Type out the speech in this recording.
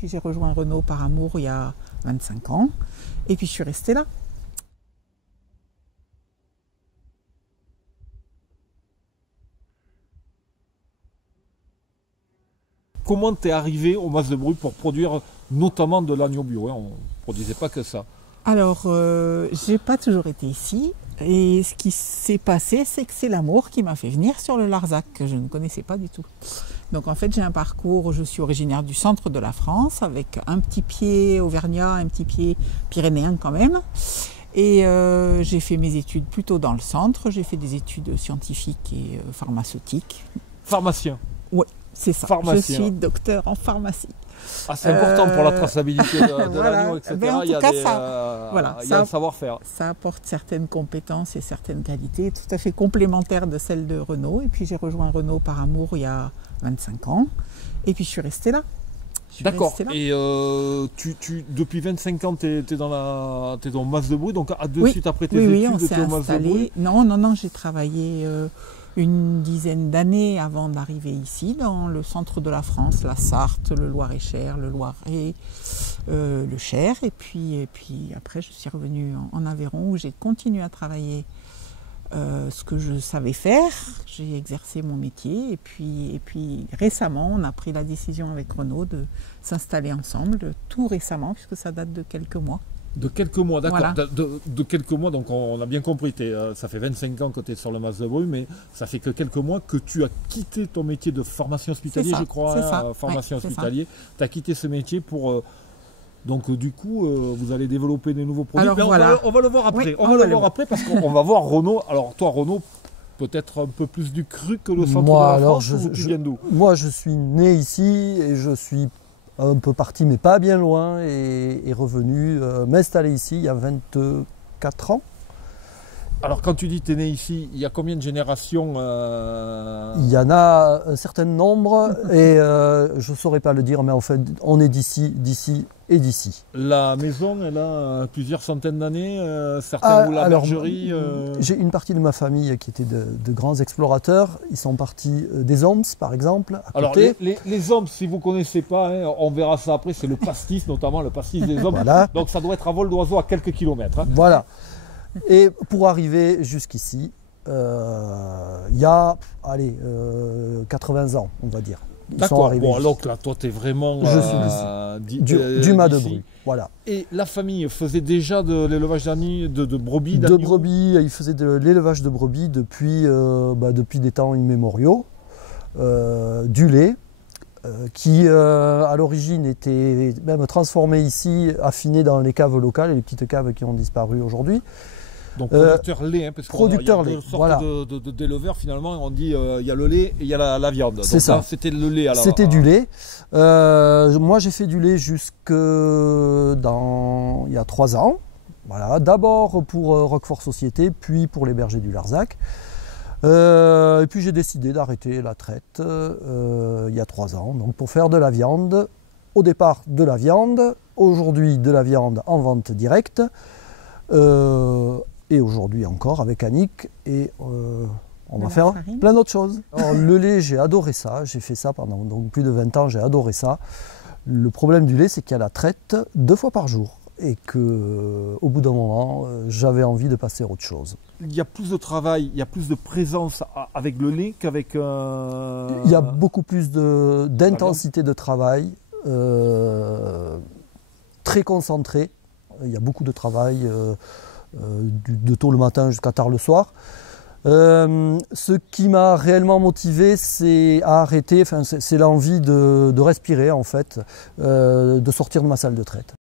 puis j'ai rejoint Renault par amour il y a 25 ans. Et puis je suis restée là. Comment t'es arrivé au Mas de Bru pour produire notamment de l'agneau bio, hein? On ne produisait pas que ça. Alors, j'ai pas toujours été ici. Et ce qui s'est passé, c'est que c'est l'amour qui m'a fait venir sur le Larzac, que je ne connaissais pas du tout. Donc en fait, j'ai un parcours, je suis originaire du centre de la France, avec un petit pied auvergnat, un petit pied pyrénéen quand même. Et j'ai fait mes études plutôt dans le centre, j'ai fait des études scientifiques et pharmaceutiques. Pharmacien. Oui, c'est ça. Pharmacien. Je suis docteur en pharmacie. Ah, c'est important pour la traçabilité de voilà. l'agneau, etc. Ben, en Il y a, tout cas, il y a un savoir-faire. Ça apporte certaines compétences et certaines qualités tout à fait complémentaires de celles de Renault. Et puis j'ai rejoint Renault par amour il y a 25 ans. Et puis je suis restée là. D'accord. Et depuis 25 ans, tu es dans le Mas de Bru, donc de suite après tes études, tu es au Mas de Bru. Non, j'ai travaillé une dizaine d'années avant d'arriver ici, dans le centre de la France, la Sarthe, le Loir-et-Cher, le Loiret, le Cher. Et puis après, je suis revenue en Aveyron où j'ai continué à travailler ce que je savais faire. J'ai exercé mon métier. Et puis récemment, on a pris la décision avec Renault de s'installer ensemble, tout récemment, puisque ça date de quelques mois. De quelques mois, d'accord. Voilà. De quelques mois, donc on a bien compris, ça fait 25 ans que tu es sur le Mas de Bru, mais ça fait que quelques mois que tu as quitté ton métier de pharmacien hospitalier, je crois, pharmacien hospitalier. Tu as quitté ce métier pour... donc du coup, vous allez développer des nouveaux produits. Alors, on va le voir après. Oui, on va le voir après parce qu'on va voir Renault. Alors toi, Renault, peut-être un peu plus du cru que le centre de la France, ou tu viens d'où? Moi, je suis né ici et je suis un peu parti, mais pas bien loin, et revenu m'installer ici il y a 24 ans. Alors quand tu dis que tu es né ici, il y a combien de générations Il y en a un certain nombre et je ne saurais pas le dire, mais en fait on est d'ici et d'ici. La maison, elle a plusieurs centaines d'années, certains ou la bergerie J'ai une partie de ma famille qui était de grands explorateurs. Ils sont partis des Oms, par exemple. Alors les Oms, si vous ne connaissez pas, hein, on verra ça après, c'est le pastis, notamment le pastis des Oms. Voilà. Donc ça doit être à vol d'oiseau à quelques kilomètres. Hein. Voilà. Et pour arriver jusqu'ici, il y a 80 ans, on va dire. D'accord, bon alors là, toi tu es vraiment du Mas de Bru. Voilà. Et la famille faisait déjà de l'élevage de brebis? De brebis, ils faisaient de l'élevage de brebis depuis des temps immémoriaux, du lait, qui à l'origine était même transformé ici, affiné dans les caves locales, les petites caves qui ont disparu aujourd'hui. Donc producteur lait, hein, parce producteur qu'il y a deux sortes d'éleveurs finalement, on dit il y a le lait et il y a la viande. C'est ça. C'était le lait alors. C'était du lait. Moi j'ai fait du lait jusque il y a 3 ans. Voilà. D'abord pour Roquefort Société, puis pour les bergers du Larzac. Et puis j'ai décidé d'arrêter la traite il y a 3 ans, donc pour faire de la viande. Au départ de la viande, aujourd'hui de la viande en vente directe. Et aujourd'hui encore avec Annick, et on va faire plein d'autres choses. Alors, le lait, j'ai adoré ça, j'ai fait ça pendant donc, plus de 20 ans, j'ai adoré ça. Le problème du lait, c'est qu'il y a la traite 2 fois par jour et qu'au bout d'un moment, j'avais envie de passer à autre chose. Il y a plus de travail, il y a plus de présence avec le lait qu'avec... Il y a beaucoup plus d'intensité de travail, très concentré. Il y a beaucoup de travail, de tôt le matin jusqu'à tard le soir. Ce qui m'a réellement motivé, c'est à arrêter, c'est l'envie de respirer en fait, de sortir de ma salle de traite.